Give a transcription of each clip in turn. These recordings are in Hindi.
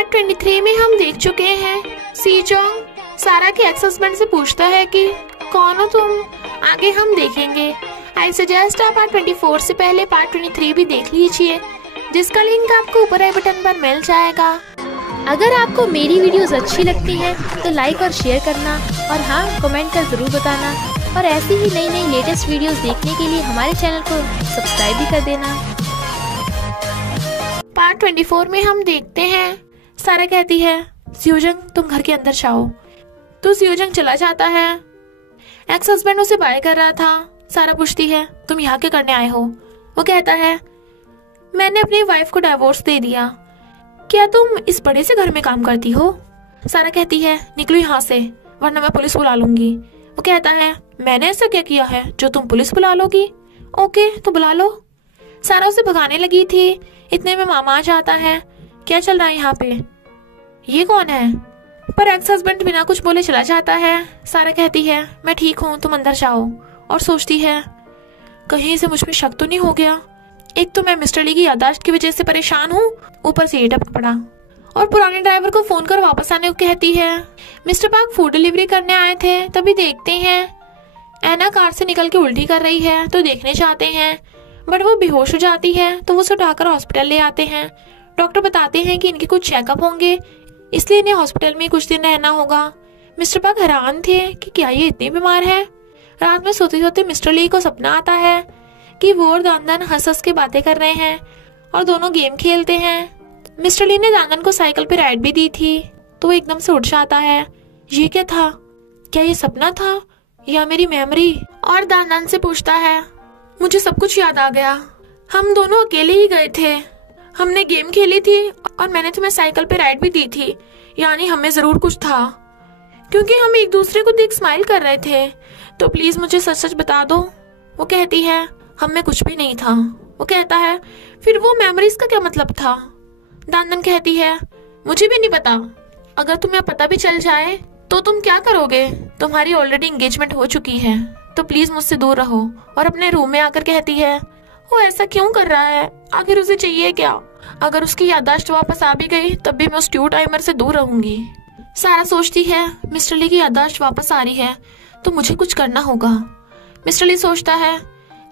पार्ट 23 में हम देख चुके हैं सी जोंग सारा के एक्स हस्बैंड से पूछता है कि कौन हो तुम। आगे हम देखेंगे। आई सजेस्ट आप पार्ट 24 से पहले पार्ट 23 भी देख लीजिए, जिसका लिंक आपको ऊपर आई बटन पर मिल जाएगा। अगर आपको मेरी वीडियोस अच्छी लगती हैं तो लाइक और शेयर करना, और हाँ, कमेंट कर जरूर बताना। और ऐसी ही नई नई लेटेस्ट वीडियोस देखने के लिए हमारे चैनल को सब्सक्राइब भी कर देना। पार्ट 24 में हम देखते हैं सारा कहती है स्यूजंग तुम घर के अंदर जाओ। तो स्यूजंग चला जाता है। एक्स हस्बैंड उसे बाय कर रहा था। सारा पूछती है तुम यहाँ क्या करने आए हो। वो कहता है मैंने अपनी वाइफ को डाइवोर्स दे दिया। क्या तुम इस बड़े से घर में काम करती हो। सारा कहती है निकलो यहाँ से वरना मैं पुलिस बुला लूंगी। वो कहता है मैंने ऐसा क्या किया है जो तुम पुलिस बुला लोगी। ओके तो बुला लो। सारा उसे भगाने लगी थी, इतने में मामा आ जाता है। क्या चल रहा है यहाँ पे, ये कौन है। पर एक्स हस्बैंड बिना कुछ बोले चला जाता है। सारा कहती है मैं ठीक हूँ तुम अंदर जाओ, और सोचती है कहीं से मुझ पे शक तो नहीं हो गया। एक तो मैं मिस्टर ली की याददाश्त की वजह से परेशान हूँ, ऊपर से ये टपक पड़ा। और पुराने ड्राइवर को फोन कर वापस आने को कहती है। मिस्टर पार्क फूड डिलीवरी करने आए थे, तभी देखते हैं एना कार से निकल के उल्टी कर रही है, तो देखने जाते हैं। बट वो बेहोश हो जाती है, तो वो उसे उठाकर हॉस्पिटल ले आते हैं। डॉक्टर बताते हैं कि इनके कुछ चेकअप होंगे, इसलिए इन्हें हॉस्पिटल में कुछ दिन रहना होगा। मिस्टर पार्क हैरान थे कि क्या ये इतनी बीमार है। रात में सोते सोते मिस्टर ली को सपना आता है कि वो और दानदन हंस हंस के बातें कर रहे हैं और दोनों गेम खेलते हैं। मिस्टर ली ने दानदन को साइकिल पे राइड भी दी थी, तो वो एकदम से उठ जाता है। ये क्या था, क्या ये सपना था या मेरी मेमोरी। और दानदन से पूछता है मुझे सब कुछ याद आ गया, हम दोनों अकेले ही गए थे, हमने गेम खेली थी और मैंने तुम्हें साइकिल पे राइड भी दी थी, यानी हमें जरूर कुछ था, क्योंकि हम एक दूसरे को देख स्माइल कर रहे थे। तो प्लीज मुझे सच सच बता दो। वो कहती है हम में कुछ भी नहीं था। वो कहता है फिर वो मेमोरीज का क्या मतलब था। दानदन कहती है मुझे भी नहीं पता, अगर तुम्हें पता भी चल जाए तो तुम क्या करोगे, तुम्हारी ऑलरेडी एंगेजमेंट हो चुकी है, तो प्लीज मुझसे दूर रहो। और अपने रूम में आकर कहती है वो ऐसा क्यों कर रहा है, आखिर उसे चाहिए क्या। अगर उसकी याददाश्त वापस आ भी गई तब भी मैं उस ट्यू टाइमर से दूर रहूंगी। सारा सोचती है मिस्टर ली की याददाश्त वापस आ रही है तो मुझे कुछ करना होगा। मिस्टर ली सोचता है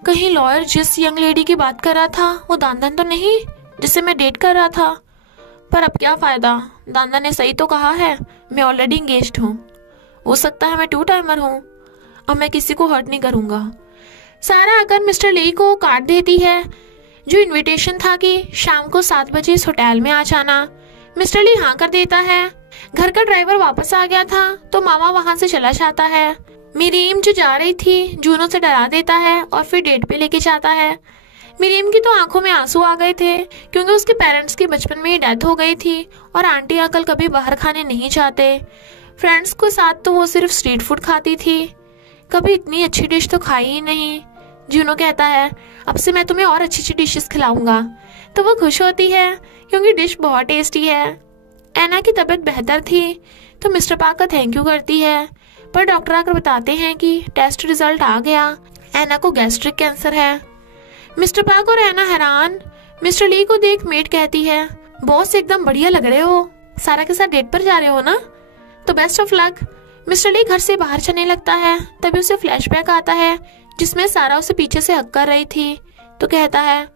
कहीं लॉयर जिस यंग लेडी की बात कर रहा था वो दानदन तो नहीं जिसे मैं डेट कर रहा था। पर अब क्या फायदा, दानदन ने सही तो कहा है, मैं ऑलरेडी एंगेज्ड हूँ, हो सकता है मैं टू टाइमर हूँ। अब मैं किसी को हर्ट नहीं करूंगा। सारा आकर मिस्टर ली को कार्ड देती है जो इनविटेशन था कि शाम को 7 बजे इस होटल में आ जाना। मिस्टर ली हाँ कर देता है। घर का ड्राइवर वापस आ गया था, तो मामा वहां से चला जाता है। मिरीम जो जा रही थी जूनो से डरा देता है और फिर डेट पे लेके जाता है। मिरीम की तो आंखों में आंसू आ गए थे, क्योंकि उसके पेरेंट्स की बचपन में ही डेथ हो गई थी और आंटी अंकल कभी बाहर खाने नहीं जाते। फ्रेंड्स के साथ तो वो सिर्फ स्ट्रीट फूड खाती थी, कभी इतनी अच्छी डिश तो खाई ही नहीं। जूनो कहता है अब से मैं तुम्हें और अच्छी अच्छी डिशेस खिलाऊंगा, तो वो खुश होती है क्योंकि डिश बहुत टेस्टी है। एना की तबीयत बेहतर थी, तो मिस्टर पार्क का थैंक यू करती है। पर डॉक्टर आकर बताते हैं कि टेस्ट रिजल्ट आ गया, एना को गैस्ट्रिक कैंसर है। मिस्टर पार्क और एना हैरान। मिस्टर ली को देख मेट कहती है बॉस एकदम बढ़िया लग रहे हो, सारा के साथ डेट पर जा रहे हो ना, तो बेस्ट ऑफ लक। मिस्टर ली घर से बाहर चलने लगता है, तभी उसे फ्लैशबैक आता है जिसमें सारा उसे पीछे से हक कर रही थी। तो कहता है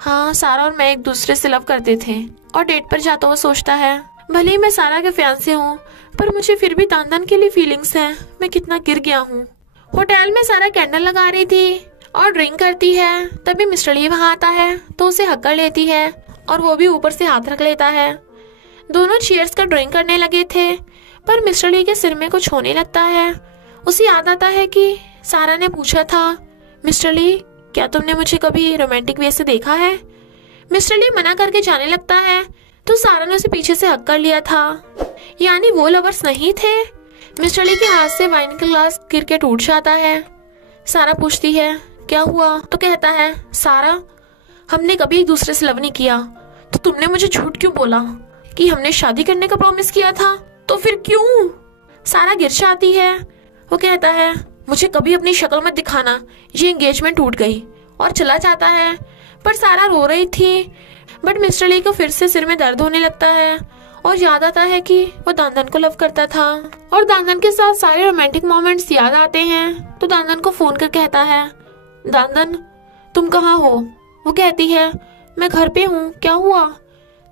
हाँ सारा और मैं एक दूसरे से लव करते थे। और डेट पर जाता हुआ सोचता है भले ही मैं सारा के फियांसे हूँ, पर मुझे फिर भी दानदन के लिए फीलिंग्स हैं, मैं कितना गिर गया हूँ। होटल में सारा कैंडल लगा रही थी और ड्रिंक करती है, तभी मिस्टर ली वहाँ आता है, तो उसे हक कर लेती है और वो भी ऊपर से हाथ रख लेता है। दोनों चीयर्स का ड्रिंक करने लगे थे, पर मिस्टर ली के सिर में कुछ होने लगता है। उसे याद आता है कि सारा ने पूछा था मिस्टर ली क्या तुमने मुझे कभी रोमांटिक वे से देखा है। मिस्टर ली मना करके जाने लगता है, तो सारा ने उसे पीछे से हक कर लिया था, यानी वो लवर्स नहीं थे। मिस्टर ली के हाथ से वाइन का ग्लास गिर के टूट जाता है। सारा पूछती है क्या हुआ, तो कहता है सारा हमने कभी एक दूसरे से लव नहीं किया, तो तुमने मुझे झूठ क्यों बोला कि हमने शादी करने का प्रॉमिस किया था, तो फिर क्यों। सारा गिर जाती है। वो कहता है मुझे कभी अपनी शक्ल मत दिखाना, ये एंगेजमेंट टूट गई, और चला जाता है। पर सारा रो रही थी, बट मिस्टर ली को फिर से सिर में दर्द होने लगता है और याद आता है कि वो दांदन को लव करता था और दांदन के साथ सारे रोमांटिक मोमेंट्स याद आते हैं। तो दांदन को फोन कर कहता है, दांदन तुम कहाँ हो? वो कहती है, मैं घर पे हूँ, क्या हुआ?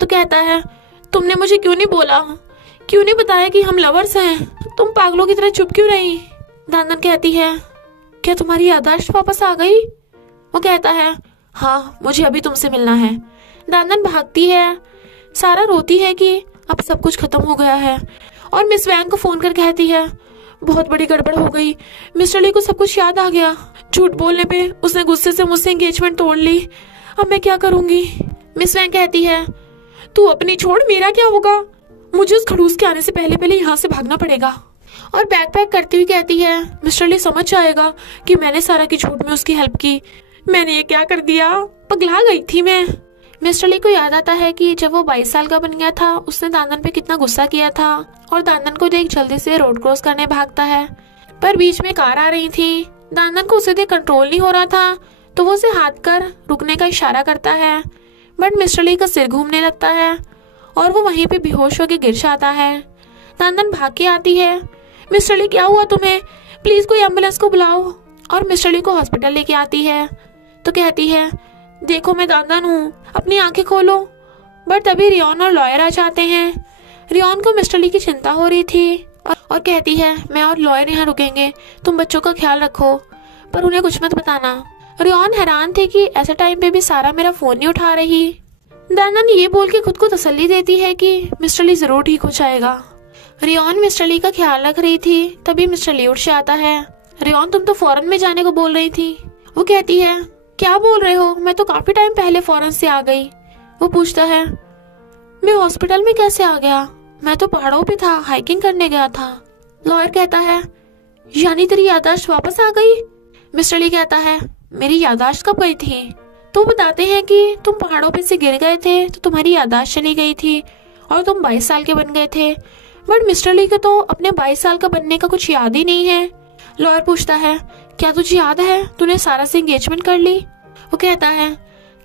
तो कहता है, तुमने मुझे क्यों नहीं बोला, क्यों नहीं बताया कि हम लवर्स हैं? तुम पागलों की तरह चुप क्यों रही? दांदन कहती है, क्या तुम्हारी याददाश्त वापस आ गई? वो कहता है, हाँ मुझे अभी तुमसे मिलना है। दांदन भागती है। सारा रोती है कि अब सब कुछ खत्म हो गया है और मिस वैंग को फोन कर कहती है, बहुत बड़ी गड़बड़ हो गई, मिस्टर ली को सब कुछ याद आ गया। झूठ बोलने पे उसने गुस्से से मुझसे एंगेजमेंट तोड़ ली, अब मैं क्या करूंगी? मिस वैंग कहती है, तू अपनी छोड़, मेरा क्या होगा? मुझे उस खड़ूस के आने से पहले पहले यहाँ से भागना पड़ेगा। और बैग पैक करती हुई कहती है, मिस्टर ली समझ जाएगा कि मैंने सारा की झूठ में उसकी हेल्प की, मैंने ये क्या कर दिया, पगला गई थी मैं। मिस्टर ली को याद आता है कि जब वो 22 साल का बन गया था उसने दांदन पे कितना गुस्सा किया था और दांदन को देख जल्दी से रोड क्रॉस करने भागता है, पर बीच में कार आ रही थी। दांदन को उसे देख कंट्रोल नहीं हो रहा था तो वो उसे हाथ कर रुकने का इशारा करता है, बट मिस्टर ली का सिर घूमने लगता है और वो वहीं पे बेहोश होकर गिर जाता है। दांदन भाग के आती है, मिस्टर ली क्या हुआ तुम्हें, प्लीज कोई एम्बुलेंस को बुलाओ। और मिस्टर ली को हॉस्पिटल लेके आती है तो कहती है, देखो मैं दांदन हूँ, अपनी आंखें खोलो। बट तभी रियोन और लॉयर आ जाते हैं। रियोन को मिस्टर ली की चिंता हो रही थी और कहती है, मैं और लॉयर यहाँ रुकेंगे, तुम बच्चों का ख्याल रखो पर उन्हें कुछ मत बताना। रियोन हैरान थे कि ऐसे टाइम पे भी सारा मेरा फोन नहीं उठा रही। दांदन ये बोल के खुद को तसल्ली देती है कि मिस्टर ली जरूर ठीक हो जाएगा। रियोन मिस्टर ली का ख्याल रख रही थी, तभी मिस्टर ली उठ जाता है। रियोन तुम तो फॉरेन में जाने को बोल रही थी। वो कहती है, क्या बोल रहे हो, मैं तो काफी टाइम पहले फॉरेन से आ गई। वो पूछता है, मैं हॉस्पिटल में कैसे आ गया, मैं तो पहाड़ों पे था, हाइकिंग करने गया था। लॉयर कहता है, यानी तेरी याददाश्त वापस आ गई? मिस्टर ली कहता है, मेरी याददाश्त कब गई थी? तो बताते हैं कि तुम पहाड़ों पे से गिर गए थे तो तुम्हारी याददाश्त चली गई थी और तुम 22 साल के बन गए थे। बट मिस्टर ली को तो अपने 22 साल का बनने का कुछ याद ही नहीं है। लॉयर पूछता है, क्या तुझे याद है तूने सारा से एंगेजमेंट कर ली? वो कहता है,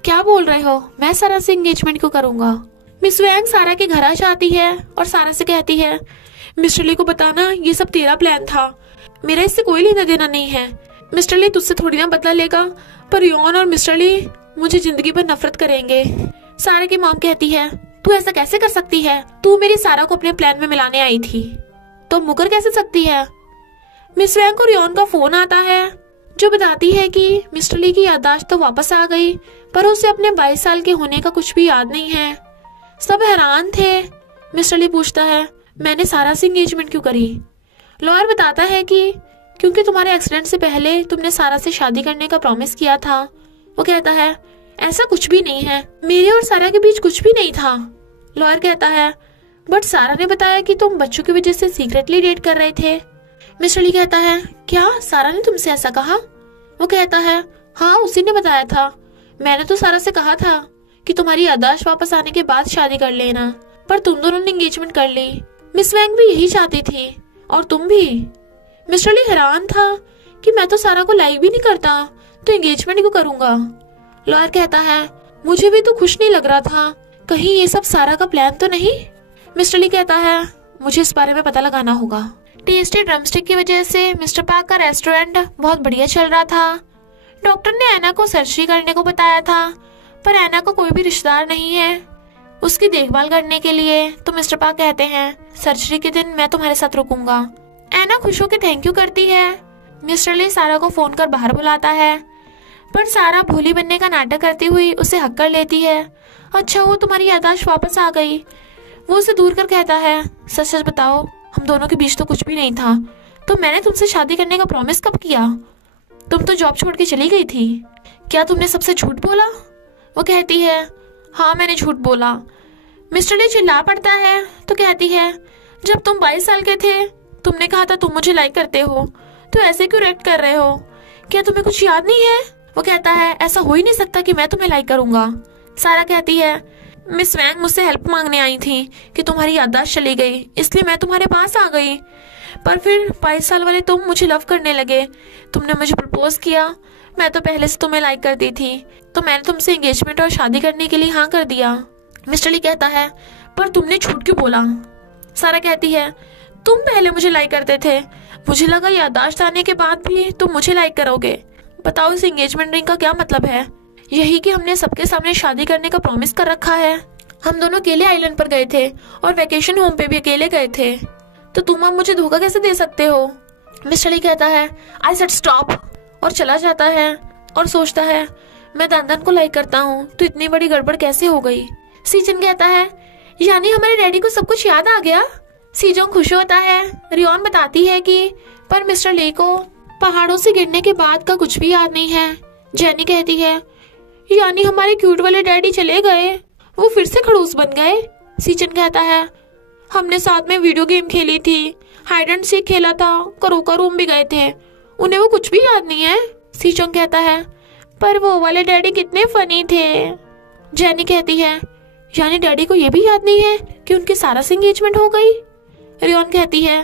क्या बोल रहे हो, मैं सारा से एंगेजमेंट क्यों करूंगा? मिस वैंग सारा के घर आ जाती है और सारा से कहती है, मिस्टर ली को बताना ये सब तेरा प्लान था, मेरा इससे कोई लेना देना नहीं है। मिस्टर ली तुझसे थोड़ी ना बदला लेगा, पर रियोन और मिस्टर ली मुझे जिंदगी भर नफरत करेंगे। सारा की मॉम कहती है, तू ऐसा कैसे कर सकती है, तू मेरी सारा को अपने प्लान में मिलाने आई थी तो मुकर कैसे सकती है? मिस वैंग को रियोन का फोन आता है जो बताती है कि मिस्टर ली की याददाश्त तो वापस आ गई पर उसे अपने 22 साल के होने का कुछ भी याद नहीं है। सब हैरान थे। मिस्टर ली पूछता है, मैंने सारा से एंगेजमेंट क्यों करी? लॉयर बताता है कि क्योंकि तुम्हारे एक्सीडेंट से पहले तुमने सारा से शादी करने का प्रॉमिस किया था। वो कहता है, ऐसा कुछ भी नहीं है, मेरे और सारा के बीच कुछ भी नहीं था। लॉयर कहता है, बट सारा ने बताया कि तुम बच्चों की वजह से सीक्रेटली डेट कर रहे थे। मिस्टर ली कहता है, क्या सारा ने तुमसे ऐसा कहा? वो कहता है, हाँ उसी ने बताया था, मैंने तो सारा से कहा था कि तुम्हारी याददाश्त वापस आने के बाद शादी कर लेना, पर तुम दोनों ने एंगेजमेंट कर ली। मिस वैंग भी यही चाहती थी और तुम भी। मिस्टर ली हैरान था कि मैं तो सारा को लाइक भी नहीं करता तो एंगेजमेंट क्यों करूंगा? लॉयर कहता है, मुझे भी तो खुश नहीं लग रहा था, कहीं ये सब सारा का प्लान तो नहीं? मिस्टर ली कहता है, मुझे इस बारे में पता लगाना होगा। टेस्टी ड्रमस्टिक की वजह से मिस्टर पार्क का रेस्टोरेंट बहुत बढ़िया चल रहा था। डॉक्टर ने ऐना को सर्जरी करने को बताया था पर ऐना को कोई भी रिश्तेदार नहीं है उसकी देखभाल करने के लिए, तो मिस्टर पार्क कहते हैं, सर्जरी के दिन मैं तुम्हारे साथ रुकूंगा। ऐना खुश होकर थैंक यू करती है। मिस्टर ली सारा को फोन कर बाहर बुलाता है पर सारा भोली बनने का नाटक करती हुई उसे हक कर लेती है। अच्छा वो तुम्हारी याददाश्त वापस आ गई। वो उसे दूर कर कहता है, सच सच बताओ, हम दोनों के बीच तो कुछ भी नहीं था, तो मैंने तुमसे शादी करने का प्रॉमिस कब किया? तुम तो जॉब छोड़ के चली गई थी, क्या तुमने सबसे झूठ बोला? वो कहती है, हाँ मैंने झूठ बोला। मिस्टर ली चिल्ला पड़ता है तो कहती है, जब तुम 22 साल के थे तुमने कहा था तुम मुझे लाइक करते हो, तो ऐसे क्यों रिएक्ट कर रहे हो? क्या तुम्हें कुछ याद नहीं है? वो कहता है, ऐसा हो ही नहीं सकता कि मैं तुम्हें लाइक करूंगा। सारा कहती है, मिस वैंग मुझसे हेल्प मांगने आई थी कि तुम्हारी याददाश्त चली गई इसलिए मैं तुम्हारे पास आ गई, पर फिर 22 साल वाले तुम मुझे लव करने लगे, तुमने मुझे प्रपोज किया, मैं तो पहले से तुम्हें लाइक करती थी तो मैंने तुमसे एंगेजमेंट और शादी करने के लिए हाँ कर दिया। मिस्टर ली कहता है, पर तुमने झूठ क्यों बोला? सारा कहती है तुम पहले मुझे लाइक करते थे, मुझे लगा याददाश्त आने के बाद भी तुम मुझे लाइक करोगे। बताओ इस एंगेजमेंट रिंग का क्या मतलब है? यही कि हमने सबके सामने शादी करने का प्रॉमिस कर रखा है। हम दोनों अकेले आइलैंड पर गए थे और वैकेशन होम पे भी अकेले गए थे, तो तुम अब मुझे धोखा कैसे दे सकते हो? मिस्टर ली कहता है आई सेड स्टॉप और चला जाता है और सोचता है मैं दानदान को लाइक करता हूँ तो इतनी बड़ी गड़बड़ कैसे हो गई। सीजन कहता है यानी हमारे डैडी को सब कुछ याद आ गया। सीजोंग खुश होता है। रियोन बताती है कि पर मिस्टर ली को पहाड़ों से गिरने के बाद का कुछ भी याद नहीं है। जेनी कहती है यानी हमारे क्यूट वाले डैडी चले गए, वो फिर से खड़ूस बन गए। सीजन कहता है हमने साथ में वीडियो गेम खेली थी, हाइड एंड सीक खेला था, करोका रूम भी गए थे, उन्हें वो कुछ भी याद नहीं है। सीजोंग कहता है पर वो वाले डैडी कितने फनी थे। जेनी कहती है यानी डैडी को ये भी याद नहीं है कि उनकी सारा से एंगेजमेंट हो गई। रियोन कहती है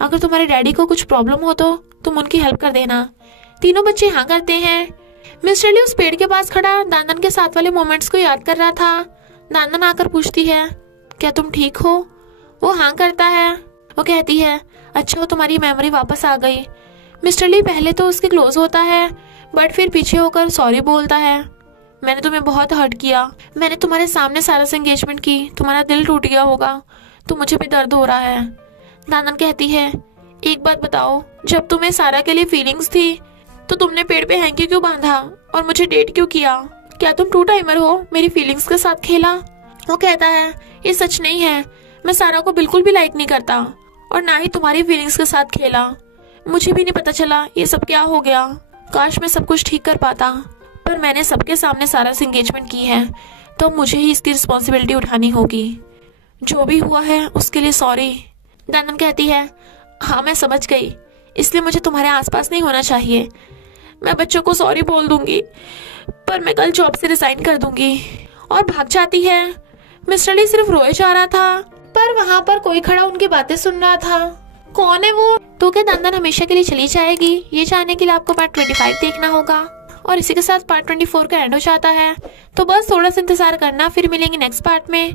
अगर तुम्हारे डैडी को कुछ प्रॉब्लम हो तो तुम उनकी हेल्प कर देना। तीनों बच्चे हाँ करते हैं। मिस्टर ली उस पेड़ के पास खड़ा दानदान के साथ वाले मोमेंट्स को याद कर रहा था। दानदान आकर पूछती है क्या तुम ठीक हो? वो हाँ करता है। वो कहती है अच्छा वो तुम्हारी मेमोरी वापस आ गई। मिस्टर ली पहले तो उसके क्लोज होता है बट फिर पीछे होकर सॉरी बोलता है। मैंने तुम्हें बहुत हर्ट किया, मैंने तुम्हारे सामने सारा से एंगेजमेंट की, तुम्हारा दिल टूट गया होगा तो मुझे भी दर्द हो रहा है। दानदान कहती है एक बात बताओ, जब तुम्हें सारा के लिए फीलिंग्स थी तो तुमने पेड़ पे हैंकी क्यों बांधा और मुझे डेट क्यों किया? क्या तुम टू टाइमर हो, मेरी फीलिंग्स के साथ खेला? वो कहता है ये सच नहीं है, मैं सारा को बिल्कुल भी लाइक नहीं करता और ना ही तुम्हारी फीलिंग्स के साथ खेला। मुझे भी नहीं पता चला ये सब क्या हो गया, काश मैं सब कुछ ठीक कर पाता, पर मैंने सबके सामने सारा से एंगेजमेंट की है तो मुझे ही इसकी रिस्पॉन्सिबिलिटी उठानी होगी। जो भी हुआ है उसके लिए सॉरी। दानदान कहती है हाँ मैं समझ गई, इसलिए मुझे तुम्हारे आसपास नहीं होना चाहिए। मैं बच्चों को सॉरी बोल दूंगी पर मैं कल जॉब से रिजाइन कर दूंगी और भाग जाती है। मिस्टर ली सिर्फ रोए जा रहा था पर वहाँ पर कोई खड़ा उनकी बातें सुन रहा था। कौन है वो? तो क्या दानदान हमेशा के लिए चली जाएगी? ये जानने के लिए आपको पार्ट 25 देखना होगा और इसी के साथ पार्ट 24 का एंड हो जाता है। तो बस थोड़ा सा इंतजार करना, फिर मिलेंगे नेक्स्ट पार्ट में।